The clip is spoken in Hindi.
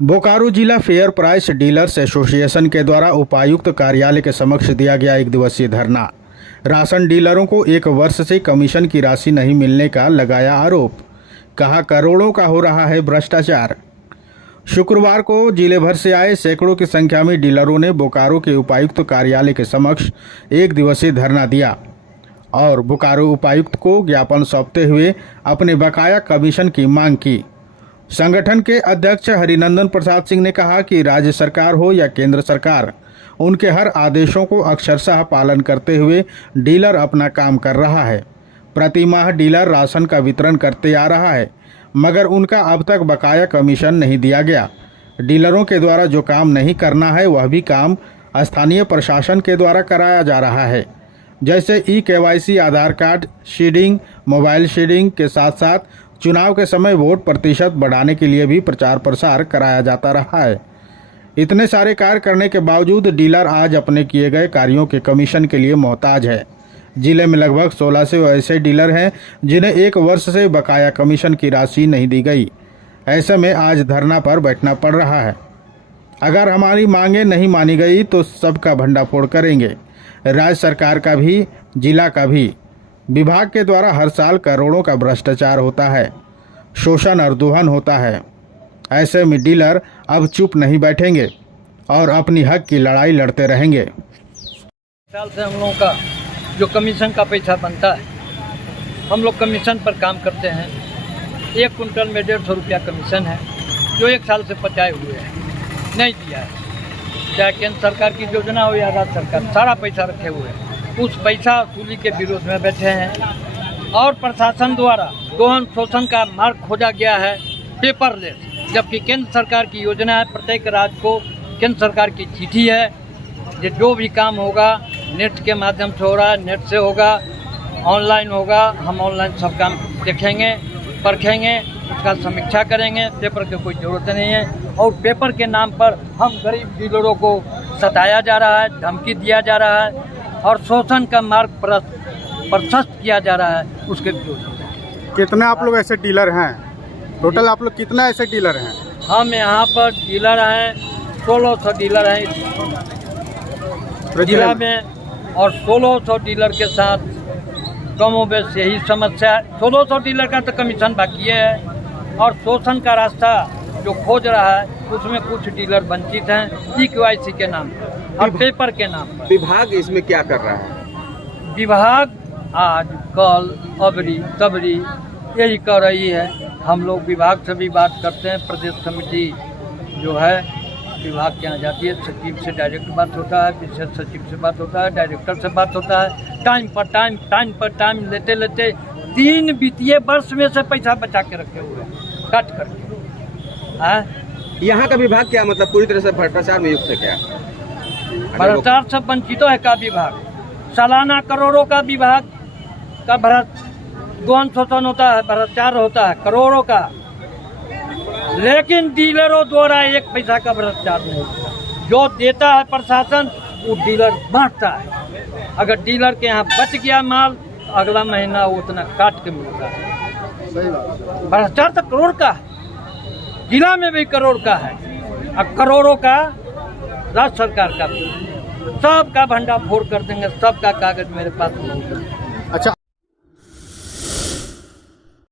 बोकारो जिला फेयर प्राइस डीलर्स एसोसिएशन के द्वारा उपायुक्त कार्यालय के समक्ष दिया गया एक दिवसीय धरना। राशन डीलरों को 1 वर्ष से कमीशन की राशि नहीं मिलने का लगाया आरोप। कहा करोड़ों का हो रहा है भ्रष्टाचार। शुक्रवार को जिले भर से आए सैकड़ों की संख्या में डीलरों ने बोकारो के उपायुक्त कार्यालय के समक्ष एक दिवसीय धरना दिया और बोकारो उपायुक्त को ज्ञापन सौंपते हुए अपने बकाया कमीशन की मांग की। संगठन के अध्यक्ष हरिनंदन प्रसाद सिंह ने कहा कि राज्य सरकार हो या केंद्र सरकार, उनके हर आदेशों को अक्षरशः पालन करते हुए डीलर अपना काम कर रहा है। प्रति माह डीलर राशन का वितरण करते आ रहा है, मगर उनका अब तक बकाया कमीशन नहीं दिया गया। डीलरों के द्वारा जो काम नहीं करना है वह भी काम स्थानीय प्रशासन के द्वारा कराया जा रहा है, जैसे ई-KYC, आधार कार्ड शीडिंग, मोबाइल शीडिंग के साथ साथ चुनाव के समय वोट प्रतिशत बढ़ाने के लिए भी प्रचार प्रसार कराया जाता रहा है। इतने सारे कार्य करने के बावजूद डीलर आज अपने किए गए कार्यों के कमीशन के लिए मोहताज है। जिले में लगभग 1600 ऐसे डीलर हैं जिन्हें 1 वर्ष से बकाया कमीशन की राशि नहीं दी गई। ऐसे में आज धरना पर बैठना पड़ रहा है। अगर हमारी मांगें नहीं मानी गई तो सबका भंडाफोड़ करेंगे। राज्य सरकार का भी, जिला का भी। विभाग के द्वारा हर साल करोड़ों का भ्रष्टाचार होता है, शोषण और दोहन होता है। ऐसे में डीलर अब चुप नहीं बैठेंगे और अपनी हक की लड़ाई लड़ते रहेंगे। साल से हम लोगों का जो कमीशन का पैसा बनता है, हम लोग कमीशन पर काम करते हैं। 1 कुंटल में 150 रुपया कमीशन है, जो 1 साल से पचाए हुए हैं, नहीं दिया है। चाहे केंद्र सरकार की योजना हो या राज्य सरकार, सारा पैसा रखे हुए हैं। उस पैसा वसूली के विरोध में बैठे हैं और प्रशासन द्वारा दोहन शोषण का मार्ग खोजा गया है पेपरलेस, जबकि केंद्र सरकार की योजना है। प्रत्येक राज्य को केंद्र सरकार की चिट्ठी है कि जो भी काम होगा नेट के माध्यम से हो रहा है, नेट से होगा, ऑनलाइन होगा। हम ऑनलाइन सब काम देखेंगे, परखेंगे, उसका समीक्षा करेंगे। पेपर की कोई ज़रूरत नहीं है और पेपर के नाम पर हम गरीब डीलरों को सताया जा रहा है, धमकी दिया जा रहा है और शोषण का मार्ग प्रशस्त किया जा रहा है। उसके विरोध कितने आप लोग ऐसे डीलर हैं? टोटल आप लोग कितना ऐसे डीलर हैं? हम यहाँ पर डीलर हैं, 1600 डीलर हैं इस जिला में और 1600 डीलर के साथ कमो बेश यही समस्या है। 1600 डीलर का तो कमीशन बाकी है और शोषण का रास्ता जो खोज रहा है उसमें कुछ डीलर वंचित हैं ई-KYC के नाम पर और पेपर के नाम पर। विभाग इसमें क्या कर रहा है? विभाग आज कल अबरी तबरी यही कर रही है। हम लोग विभाग से भी बात करते हैं। प्रदेश कमेटी जो है विभाग के यहाँ जाती है, सचिव से डायरेक्ट बात होता है, विशेष सचिव से बात होता है, डायरेक्टर से बात होता है। टाइम पर टाइम लेते लेते 3 वित्तीय वर्ष में से पैसा बचा के रखे हुए हैं, कट करके। यहाँ का विभाग क्या मतलब पूरी तरह से भ्रष्टाचार में युक्त है क्या? भ्रष्टाचार से वंचितों है का विभाग। सालाना करोड़ों का विभाग का दोहन शोषण होता है, भ्रष्टाचार होता है करोड़ों का, लेकिन डीलरों द्वारा 1 पैसा का भ्रष्टाचार नहीं होता। जो देता है प्रशासन वो डीलर बांटता है। अगर डीलर के यहाँ बच गया माल, अगला महीना वो उतना काट के मिलता है। भ्रष्टाचार तो करोड़ का है, जिला में भी करोड़ का है और करोड़ों का राज्य सरकार का भी। सबका भंडाफोड़ कर देंगे, सबका कागज मेरे पास नहीं।